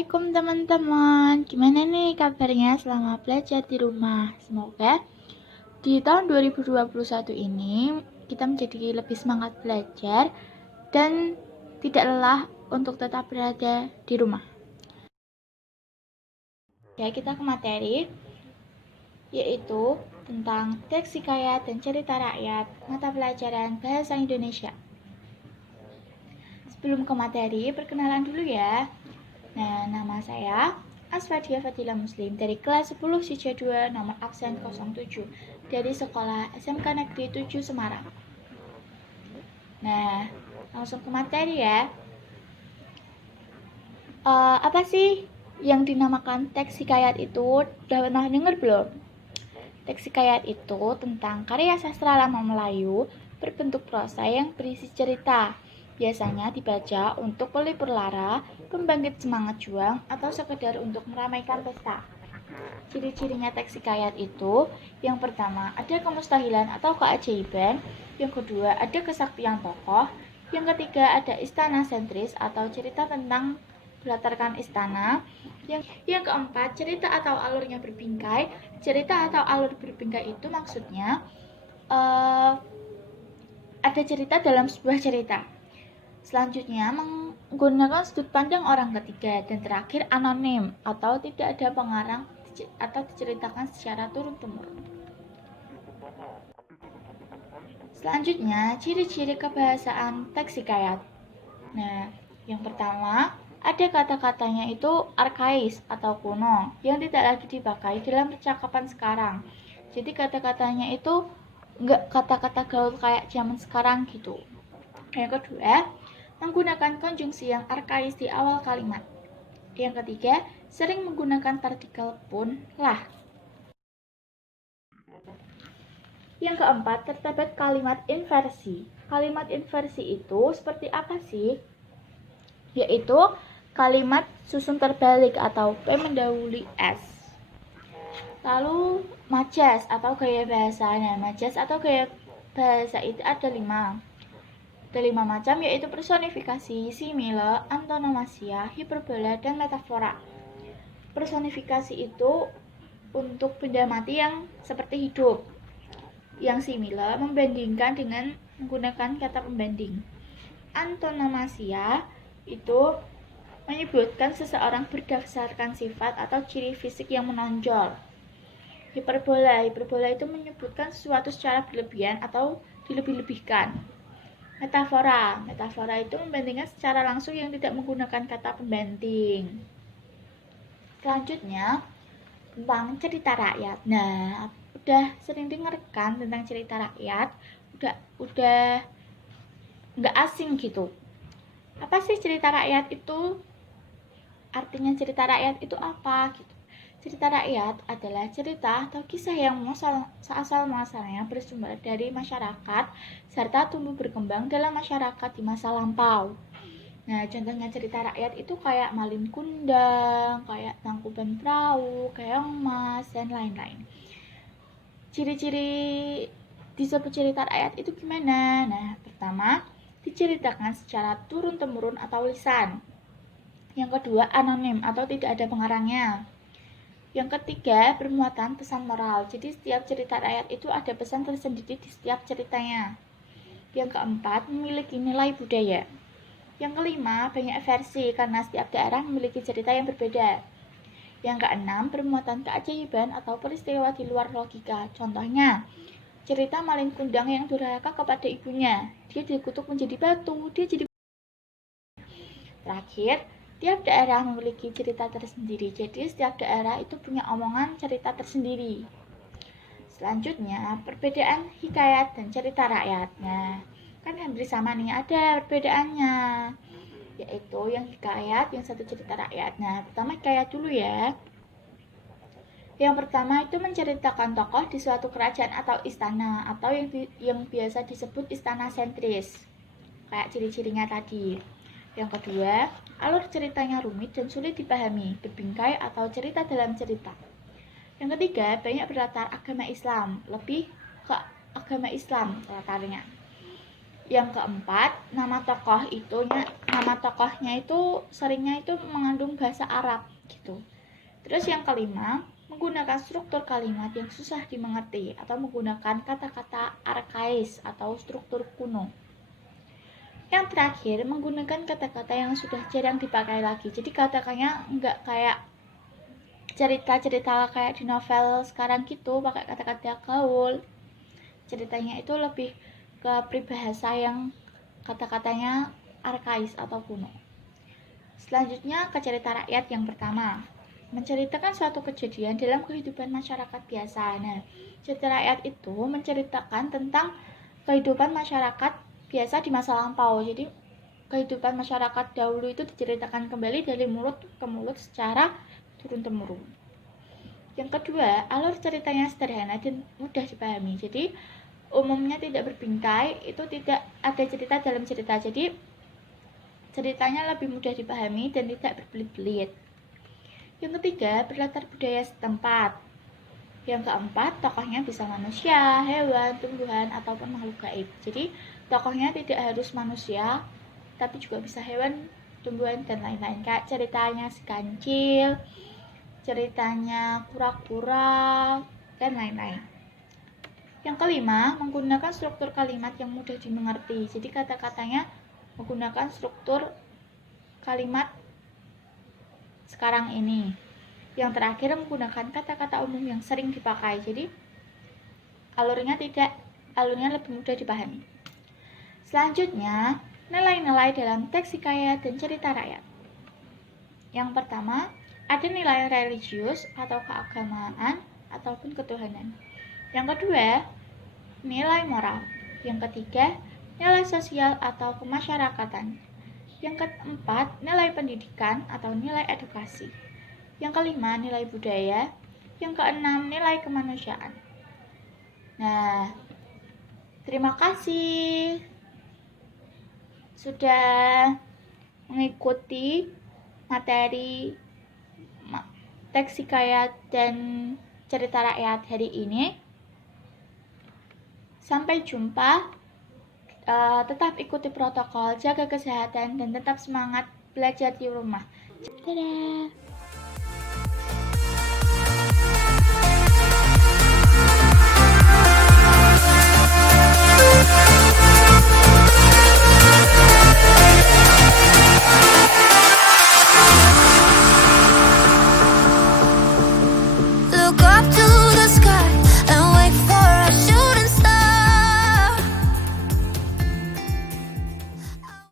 Assalamualaikum teman-teman. Gimana nih kabarnya selama belajar di rumah? Semoga di tahun 2021 ini kita menjadi lebih semangat belajar dan tidak lelah untuk tetap berada di rumah. Ya, kita ke materi yaitu tentang teks hikayat dan cerita rakyat mata pelajaran Bahasa Indonesia. Sebelum ke materi, perkenalan dulu ya. Nah, nama saya Asfadia Fadila Muslim dari kelas 10 siswa 2 nomor absen 07 dari sekolah SMK Negeri 7 Semarang. Nah, langsung ke materi ya. Apa sih yang dinamakan teks hikayat itu? Udah pernah dengar belum? Teks hikayat itu tentang karya sastra lama Melayu berbentuk prosa yang berisi cerita. Biasanya dibaca untuk pelipur lara, pembangkit semangat juang, atau sekedar untuk meramaikan pesta. Ciri-cirinya teks hikayat itu, yang pertama ada kemustahilan atau keajaiban, yang kedua ada kesaktian tokoh, yang ketiga ada istana sentris atau cerita tentang belatarkan istana, yang keempat cerita atau alurnya berbingkai. Cerita atau alur berbingkai itu maksudnya ada cerita dalam sebuah cerita. Selanjutnya menggunakan sudut pandang orang ketiga, dan terakhir anonim atau tidak ada pengarang atau diceritakan secara turun-temurun. Selanjutnya, ciri-ciri kebahasaan teks hikayat. Nah, yang pertama, ada kata-katanya itu arkais atau kuno yang tidak lagi dipakai dalam percakapan sekarang. Jadi kata-katanya itu enggak kata-kata gaul kayak zaman sekarang gitu. Yang kedua, menggunakan konjungsi yang arkais di awal kalimat. Yang ketiga, sering menggunakan partikel pun, lah. Yang keempat, terdapat kalimat inversi. Kalimat inversi itu seperti apa sih? Yaitu kalimat susun terbalik atau P mendahului S. Lalu majas atau gaya bahasa. Nah, majas atau gaya bahasa itu ada 5. Ada 5 macam, yaitu personifikasi, simile, antonomasia, hiperbola, dan metafora. Personifikasi itu untuk benda mati yang seperti hidup. Yang simile membandingkan dengan menggunakan kata pembanding. Antonomasia itu menyebutkan seseorang berdasarkan sifat atau ciri fisik yang menonjol. Hiperbola itu menyebutkan sesuatu secara berlebihan atau dilebih-lebihkan. Metafora itu membandingkan secara langsung yang tidak menggunakan kata pembanding. Selanjutnya, tentang cerita rakyat. Nah, udah sering dengar kan tentang cerita rakyat? Udah nggak asing gitu. Apa sih cerita rakyat itu? Artinya cerita rakyat itu apa gitu? Cerita rakyat adalah cerita atau kisah yang asal-muasalnya bersumber dari masyarakat serta tumbuh berkembang dalam masyarakat di masa lampau. Nah, contohnya cerita rakyat itu kayak Malin Kundang, kayak Tangkuban Perahu, Keong Mas, dan lain-lain. Ciri-ciri disebut cerita rakyat itu gimana? Nah, pertama, diceritakan secara turun-temurun atau lisan. Yang kedua, anonim atau tidak ada pengarangnya. Yang ketiga, bermuatan pesan moral. Jadi setiap cerita rakyat itu ada pesan tersendiri di setiap ceritanya. Yang keempat, memiliki nilai budaya. Yang kelima, banyak versi karena setiap daerah memiliki cerita yang berbeda. Yang keenam, bermuatan keajaiban atau peristiwa di luar logika. Contohnya, cerita Malin Kundang yang durhaka kepada ibunya. Dia dikutuk menjadi batu, Terakhir, tiap daerah memiliki cerita tersendiri, jadi setiap daerah itu punya omongan cerita tersendiri. Selanjutnya, perbedaan hikayat dan cerita rakyat. Nah, kan hampir sama nih, ada perbedaannya, yaitu yang hikayat, yang satu cerita rakyat. Nah, pertama hikayat dulu ya. Yang pertama itu menceritakan tokoh di suatu kerajaan atau istana, atau yang biasa disebut istana sentris, kayak ciri-cirinya tadi. Yang kedua, alur ceritanya rumit dan sulit dipahami, berbingkai atau cerita dalam cerita. Yang ketiga, banyak berlatar agama Islam, lebih ke agama Islam latarnya. Yang keempat, nama tokohnya itu seringnya itu mengandung bahasa Arab gitu. Terus yang kelima, menggunakan struktur kalimat yang susah dimengerti atau menggunakan kata-kata arkais atau struktur kuno. Yang terakhir, menggunakan kata-kata yang sudah jarang dipakai lagi. Jadi kata-katanya nggak kayak cerita-cerita kayak di novel sekarang gitu, pakai kata-kata gaul. Ceritanya itu lebih ke peribahasa yang kata-katanya arkais atau kuno. Selanjutnya ke cerita rakyat yang pertama. Menceritakan suatu kejadian dalam kehidupan masyarakat biasa. Nah, cerita rakyat itu menceritakan tentang kehidupan masyarakat biasa di masa lampau. Jadi, kehidupan masyarakat dahulu itu diceritakan kembali dari mulut ke mulut secara turun-temurun. Yang kedua, alur ceritanya sederhana dan mudah dipahami. Jadi, umumnya tidak berbingkai, itu tidak ada cerita dalam cerita. Jadi, ceritanya lebih mudah dipahami dan tidak berbelit-belit. Yang ketiga, berlatar budaya setempat. Yang keempat, tokohnya bisa manusia, hewan, tumbuhan, ataupun makhluk gaib. Jadi, tokohnya tidak harus manusia, tapi juga bisa hewan, tumbuhan, dan lain-lain. Kayak ceritanya si kancil, ceritanya kura-kura, dan lain-lain. Yang kelima, menggunakan struktur kalimat yang mudah dimengerti. Jadi, kata-katanya menggunakan struktur kalimat sekarang ini. Yang terakhir, menggunakan kata-kata umum yang sering dipakai. Jadi alurnya lebih mudah dipahami. Selanjutnya, nilai-nilai dalam teks hikayat dan cerita rakyat. Yang pertama, ada nilai religius atau keagamaan ataupun ketuhanan. Yang kedua, nilai moral. Yang ketiga, nilai sosial atau kemasyarakatan. Yang keempat, nilai pendidikan atau nilai edukasi. Yang kelima, nilai budaya. Yang keenam, nilai kemanusiaan. Nah, terima kasih sudah mengikuti materi teks hikayat dan cerita rakyat hari ini. Sampai jumpa. Tetap ikuti protokol, jaga kesehatan, dan tetap semangat belajar di rumah. Dadah! Look up to